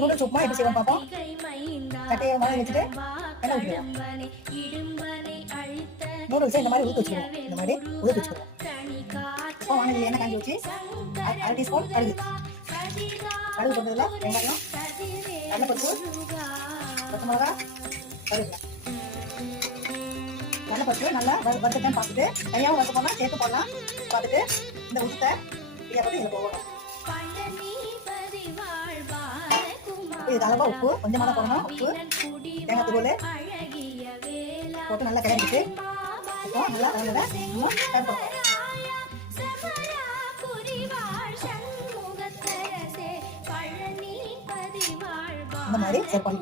Noodles upma எப்படி செய்வோம் பார்ப்போம். சட்டையை மாதிரி வச்சுட்டு எண்ணெய் ஊற்றிடுவோம். நூடுல்ஸை இந்த மாதிரி ஊற்றி வச்சுருவோம். இந்த மாதிரி ஊற்றி வச்சுருவோம். இப்போ வானலில் எண்ணெய் காஞ்சி வச்சு 1/2 டீஸ்பூன் கடுகு போட்டதில் வெங்காயம், கடலைப்பருப்பு, பச்சை மிளகா, கருவேப்பிலை. கடலைப்பருப்பு நல்லா வறுத்துட்டேன்னு பார்த்துட்டு கையாவும் வறுத்து போனால் சேர்த்து போடலாம். பார்த்துட்டு இந்த உளுத்தை இதை பற்றி இதில் போகணும். இது அளவா உப்பு கொஞ்சமாக போடணும். உப்பு, தேங்காய் தூள் போட்டு நல்லா கிளறிட்டு இப்போ நல்லா கலந்ததை சேர்ப்போம். இந்த மாதிரி சேர்ப்போம்.